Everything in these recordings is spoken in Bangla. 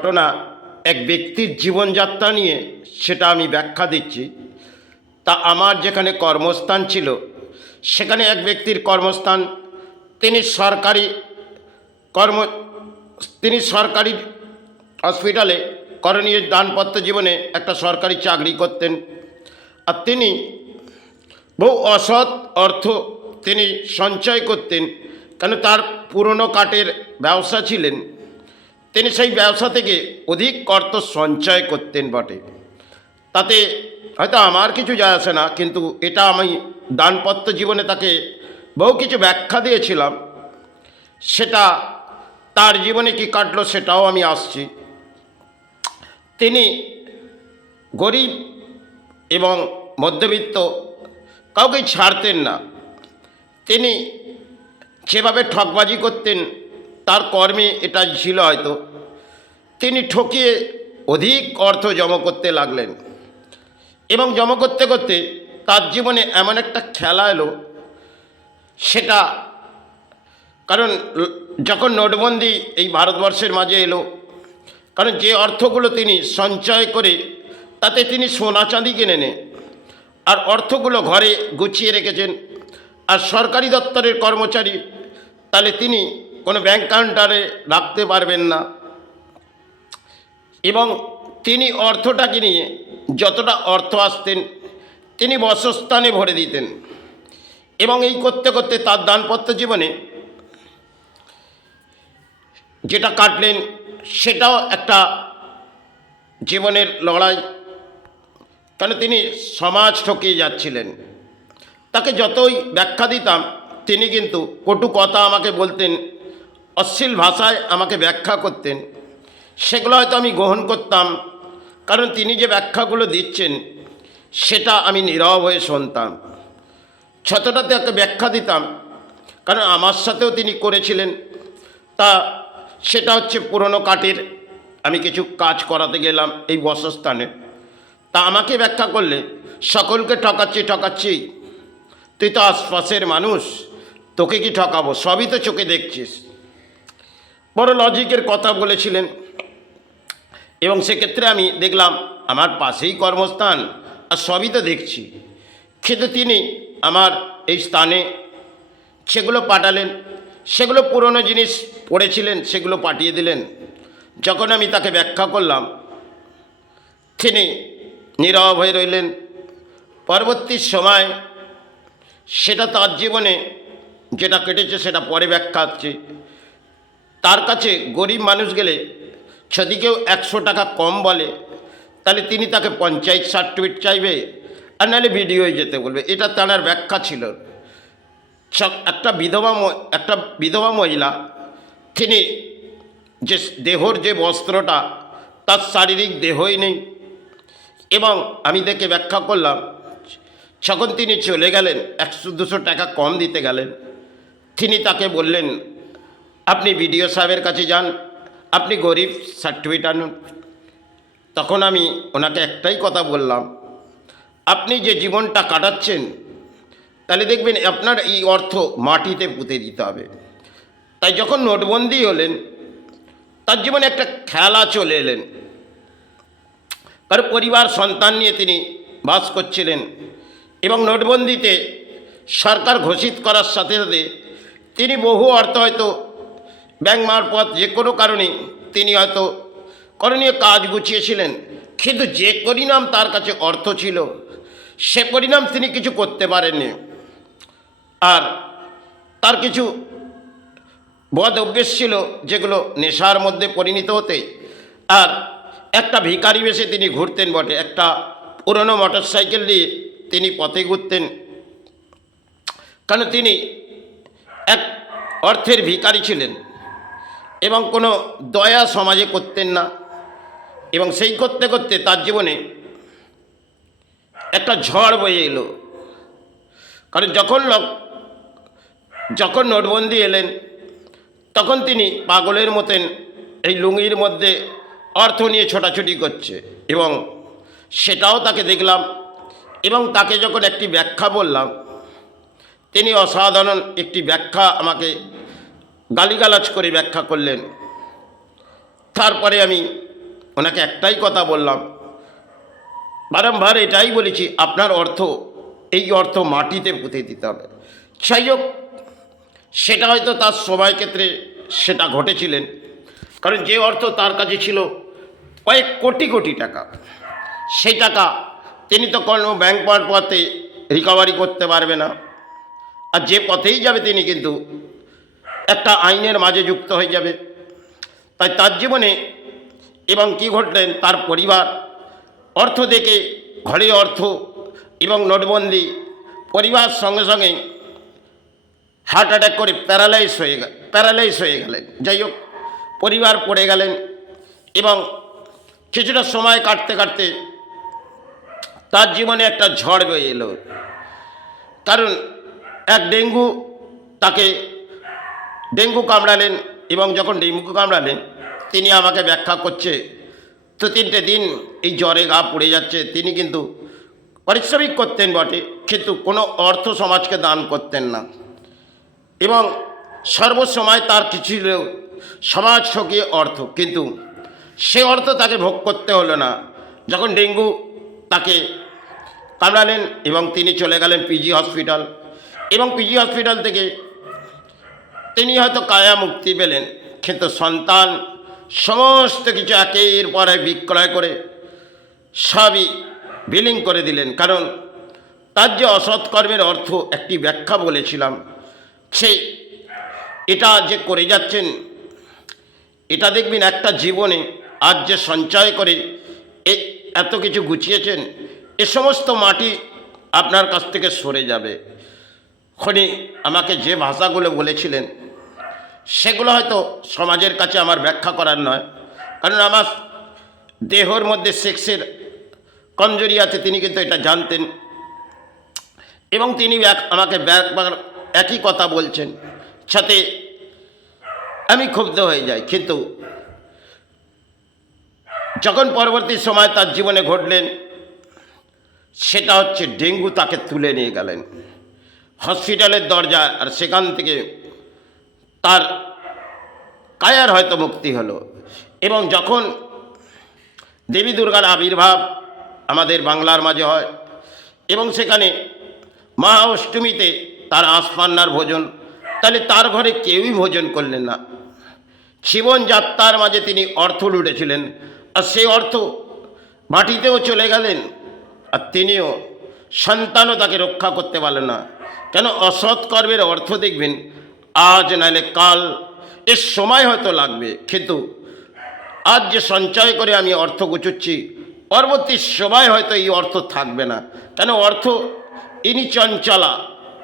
ঘটনা এক ব্যক্তির জীবনযাত্রা নিয়ে, সেটা আমি ব্যাখ্যা দিচ্ছি। তা আমার যেখানে কর্মস্থান ছিল, সেখানে এক ব্যক্তির কর্মস্থান, তিনি সরকারি কর্ম তিনি সরকারি হসপিটালে করণীয় দানপত্র জীবনে একটা সরকারি চাকরি করতেন। আর তিনি বহু অসৎ অর্থ তিনি সঞ্চয় করতেন, কেন তার পুরনো কাঠের ব্যবসা ছিলেন। তিনি সেই ব্যবসা থেকে অধিক অর্থ সঞ্চয় করতেন বটে। তাতে হয়তো আমার কিছু যায় আসে না, কিন্তু এটা আমি দানপত্র জীবনে তাকে বহু কিছু ব্যাখ্যা দিয়েছিলাম। সেটা তার জীবনে কি কাটলো সেটাও আমি আসছি। তিনি গরিব এবং মধ্যবিত্ত কাউকে ছাড়তেন না। তিনি যেভাবে ঠকবাজি করতেন, তার কর্মে এটা ছিল হয়তো। তিনি ঠকিয়ে অধিক অর্থ জমা করতে লাগলেন, এবং জমা করতে করতে তার জীবনে এমন একটা খেলা এলো, সেটা কারণ যখন নোটবন্দি এই ভারতবর্ষের মাঝে এলো, কারণ যে অর্থগুলো তিনি সঞ্চয় করে তাতে তিনি সোনা চাঁদি কিনে নেন, আর অর্থগুলো ঘরে গুছিয়ে রেখেছেন। আর সরকারি দপ্তরের কর্মচারী, তাহলে তিনি কোনো ব্যাংক কাউন্টারে রাখতে পারবেন না। এবং তিনি অর্থটাকে নিয়ে যতটা অর্থ আসতেন তিনি বসস্থানে ভরে দিতেন। এবং এই করতে করতে তার দানপত্র জীবনে যেটা কাটলেন, সেটাও একটা জীবনের লড়াই। কেন তিনি সমাজ ঠকিয়ে যাচ্ছিলেন। তাকে যতই ব্যাখ্যা দিতাম, তিনি কিন্তু কটু কথা আমাকে বলতেন, অশ্লীল ভাষায় আমাকে ব্যাখ্যা করতেন। সেগুলো হয়তো আমি গ্রহণ করতাম, কারণ তিনি যে ব্যাখ্যাগুলো দিচ্ছেন সেটা আমি নীরব হয়ে শুনতাম। যতটা তাকে ব্যাখ্যা দিতাম, কারণ আমার সাথেও তিনি করেছিলেন। তা সেটা হচ্ছে পুরনো কাঠের আমি কিছু কাজ করাতে গেলাম এই বসস্থানে। তা আমাকে ব্যাখ্যা করলে, সকলকে ঠকাচ্ছি, তুই তো আশপাশের মানুষ, তোকে কি ঠকাবো, সবই তো চোখে দেখছিস। বড় লজিকের কথা বলেছিলেন। এবং সেক্ষেত্রে আমি দেখলাম আমার পাশেই কর্মস্থান, আর সবই তো দেখছি। কিন্তু তিনি আমার এই স্থানে সেগুলো পাঠালেন, সেগুলো পুরনো জিনিস পড়েছিলেন, সেগুলো পাঠিয়ে দিলেন। যখন আমি তাকে ব্যাখ্যা করলাম, তিনি নীরব হয়ে রইলেন। পরবর্তী সময় সেটা তার জীবনে যেটা কেটেছে সেটা পরে ব্যাখ্যা হচ্ছে। তার কাছে গরিব মানুষ গেলে যদি কেউ 100 টাকা কম বলে, তাহলে তিনি তাকে পঞ্চায়েত সার্টিফিকেট চাইবে, আর নাহলে ভিডিওয় যেতে বলবে। এটা তার ব্যাখ্যা ছিল। একটা বিধবা মহিলা, তিনি যে দেহর যে বস্ত্রটা, তার শারীরিক দেহই নেই। এবং আমি দেখে ব্যাখ্যা করলাম, যখন তিনি চলে গেলেন 100-200 টাকা কম দিতে গেলেন, তিনি তাকে বললেন, আপনি বিডিও সাহেবের কাছে যান, আপনি গরিব সার্টিফিকেট আনুন। তখন আমি ওনাকে একটাই কথা বললাম, আপনি যে জীবনটা কাটাচ্ছেন, তাহলে দেখবেন আপনার এই অর্থ মাটিতে পুঁতে দিতে হবে। তাই যখন নোটবন্দি হলেন, তার জীবনে একটা খেলা চলে এলেন। কারণ পরিবার সন্তান নিয়ে তিনি বাস করছিলেন, এবং নোটবন্দিতে সরকার ঘোষিত করার সাথে সাথে তিনি বহু অর্থ হয়তো ব্যাংক মারফত যে কোনো কারণে তিনি হয়তো করণীয় কাজ গুছিয়েছিলেন, কিন্তু যে পরিণাম তার কাছে অর্থ ছিল, সে পরিণাম তিনি কিছু করতে পারেননি। আর তার কিছু বদ অভ্যেস ছিল, যেগুলো নেশার মধ্যে পরিণত হতে। আর একটা ভিখারি বেশে তিনি ঘুরতেন বটে, একটা পুরনো মোটরসাইকেল দিয়ে তিনি পথে ঘুরতেন। কারণ তিনি এক অর্থের ভিখারি ছিলেন, এবং কোনো দয়া সমাজে করতেন না। এবং সেই করতে করতে তার জীবনে একটা ঝড় বয়ে এলো। কারণ যখন নোটবন্দি এলেন, তখন তিনি পাগলের মতন এই লুঙ্গির মধ্যে অর্থ নিয়ে ছোটাছুটি করছে, এবং সেটাও তাকে দেখলাম। এবং তাকে যখন একটি ব্যাখ্যা বললাম, তিনি অসাধারণ একটি ব্যাখ্যা আমাকে গালিগালাজ করে ব্যাখ্যা করলেন। তারপরে আমি ওনাকে একটাই কথা বললাম, বারংবার এটাই বলেছি, আপনার অর্থ, এই অর্থ মাটিতে পুঁতে দিতে হবে। যাই হোক, সেটা হয়তো তার সময় ক্ষেত্রে সেটা ঘটেছিলেন, কারণ যে অর্থ তার কাছে ছিল কয়েক কোটি কোটি টাকা, সেই টাকা তিনি তো কোনো ব্যাংক মারফতে রিকভারি করতে পারবে না, আর যে পথেই যাবে তিনি কিন্তু একটা আইনের মাঝে যুক্ত হয়ে যাবে। তাই তার জীবনে এবং কি ঘটলেন, তার পরিবার অর্থ দেখে, ঘরে অর্থ এবং নোটবন্দি, পরিবার সঙ্গে সঙ্গে হার্ট অ্যাটাক করে প্যারালাইজ হয়ে গেলেন। যাই হোক, পরিবার পড়ে গেলেন এবং কিছুটা সময় কাটতে কাটতে তার জীবনে একটা ঝড় বয়ে এলো। কারণ এক তাকে ডেঙ্গু কামড়ালেন, এবং যখন ডেঙ্গু কামড়ালেন তিনি আমাকে ব্যাখ্যা করছে, তো 3টে দিন এই জ্বরে গা পড়ে যাচ্ছে। তিনি কিন্তু পারিশ্রমিক করতেন বটে, কিন্তু কোনো অর্থ সমাজকে দান করতেন না, এবং সর্বসময় তার কিছু ছিল সমাজ ঠকিয়ে অর্থ, কিন্তু সে অর্থ তাকে ভোগ করতে হলো না। যখন ডেঙ্গু তাকে কামড়ালেন এবং তিনি চলে গেলেন পিজি হসপিটাল, এবং পিজি হসপিটাল থেকে তিনি হয়তো কায়া মুক্তি পেলেন, কিন্তু সন্তান সমস্ত কিছু একের পর এক বিক্রয় করে সবই বিলিং করে দিলেন। কারণ তার যে অসৎকর্মের অর্থ একটি ব্যাখ্যা বলেছিলাম, সে এটা যে করে যাচ্ছেন, এটা দেখবেন একটা জীবনে আজ যে সঞ্চয় করে এত কিছু গুছিয়েছেন, এ সমস্ত মাটি আপনার কাছ থেকে সরে যাবে। খনি আমাকে যে ভাষাগুলো বলেছিলেন সেগুলো হয়তো সমাজের কাছে আমার ব্যাখ্যা করার নয়, কারণ আমার দেহর মধ্যে সেক্সের কমজোরি আছে, তিনি কিন্তু এটা জানতেন, এবং তিনি আমাকে একই কথা বলছেন, সাথে আমি ক্ষুব্ধ হয়ে যাই। কিন্তু যখন পরবর্তী সময় তার জীবনে ঘটলেন, সেটা হচ্ছে ডেঙ্গু তাকে তুলে নিয়ে গেলেন হসপিটালের দরজা, আর সেখান থেকে তার কায়ার হয়তো মুক্তি হলো। এবং যখন দেবী দুর্গার আবির্ভাব আমাদের বাংলার মাঝে হয়, এবং সেখানে মা অষ্টমীতে তার আঁশপান্নার ভোজন, তাহলে তার ঘরে কেউই ভোজন করলেন না। জীবনযাত্রার মাঝে তিনি অর্থ লুটেছিলেন, আর সেই অর্থ মাটিতেও চলে গেলেন, আর তিনিও সন্তানও তাকে রক্ষা করতে পারলেন না। কেন? অসৎ কর্মের অর্থ দেখবেন আজ নাহলে কাল, এর সময় হয়তো লাগবে, কিন্তু আজ যে সঞ্চয় করে আমি অর্থ গুছোচ্ছি, পরবর্তী সময় হয়তো এই অর্থ থাকবে না। কেন? অর্থ ইনি চঞ্চলা,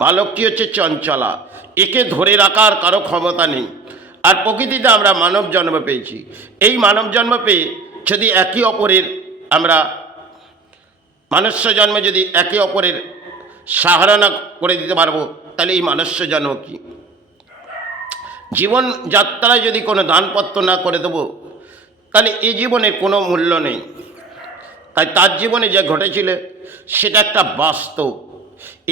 বালকটি হচ্ছে চঞ্চলা, একে ধরে রাখার কারো ক্ষমতা নেই। আর প্রকৃতিতে আমরা মানব জন্ম পেয়েছি, এই মানব জন্ম পেয়ে যদি একে অপরের আমরা মনুষ্য জন্মে যদি একে অপরের সাহারা না করে দিতে পারবো, তাহলে এই মনুষ্য জন্ম কি? জীবনযাত্রায় যদি কোনো দানপত্র না করে দেবো, তাহলে এই জীবনের কোনো মূল্য নেই। তাই তার জীবনে যে ঘটেছিল সেটা একটা বাস্তব।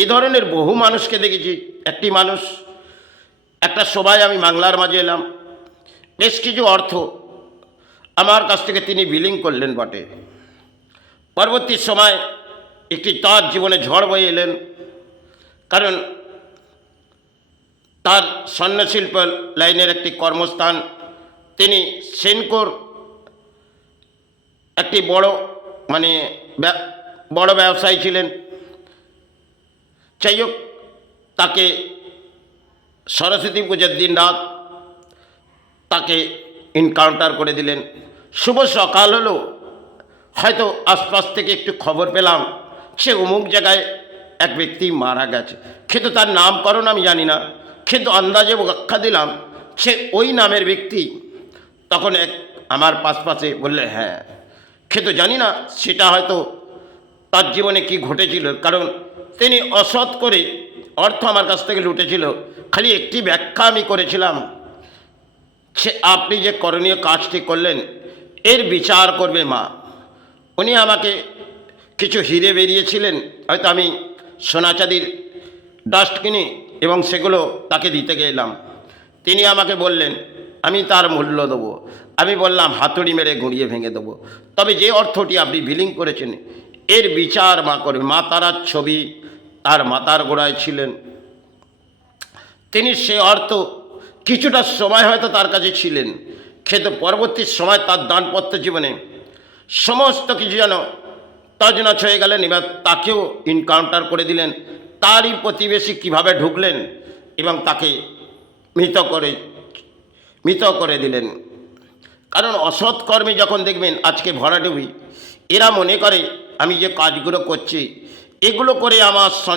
এ ধরনের বহু মানুষকে দেখেছি। একটি মানুষ, একটা সভায় আমি বাংলার মাঝে এলাম, বেশ কিছু অর্থ আমার কাছ থেকে তিনি বিলিং করলেন বটে। পরবর্তী সময় একটি তার জীবনে ঝড় বয়ে এলেন, কারণ তার স্বর্ণশিল্প লাইনের একটি কর্মস্থান, তিনি সেনকোর একটি বড় ব্যবসায়ী ছিলেন। যাই হোক, তাকে সরস্বতী পুজোর দিন রাত তাকে এনকাউন্টার করে দিলেন। শুভ সকাল হলো, হয়তো আশপাশ থেকে একটু খবর পেলাম সে অমুক জায়গায় এক ব্যক্তি মারা গেছে, কিন্তু তার নামকরণ আমি জানি না, কিন্তু আন্দাজে ব্যাখ্যা দিলাম সে ওই নামের ব্যক্তি। তখন আমার পাশে বললে হ্যাঁ, কিন্তু জানি না সেটা হয়তো তার জীবনে কি ঘটেছিল, কারণ তিনি অসৎ করে অর্থ আমার কাছ থেকে লুটেছিল। খালি একটি ব্যাখ্যা আমি করেছিলাম, সে আপনি যে করণীয় কাজটি করলেন এর বিচার করবে মা। উনি আমাকে কিছু হিরে বেরিয়েছিলেন, হয়তো আমি সোনা চাঁদির ডাস্ট কিনি এবং সেগুলো তাকে দিতে গেলাম। তিনি আমাকে বললেন আমি তার মূল্য দেবো। আমি বললাম হাতুড়ি মেরে গুঁড়িয়ে ভেঙে দেবো। তবে যে অর্থটি আপনি বিলিং করেছেন এর বিচার মা করবে। মা তারার ছবি তার মাতার গোড়ায় ছিলেন, তিনি সে অর্থ কিছুটা সময় হয়তো তার কাছে ছিলেন, কিন্তু পরবর্তী সময় তার দানপত্র জীবনে সমস্ত কিছু যেন তছনছ হয়ে গেলেন। এবার তাকেও ইনকাউন্টার করে দিলেন। তারই প্রতিবেশী কিভাবে ঢুকলেন এবং তাকে মৃত করে দিলেন। কারণ অসৎ কর্মী যখন দেখবেন আজকে ভরাডুবি, এরা মনে করে আমি যে কাজগুলো করছি এগুলো করে আমার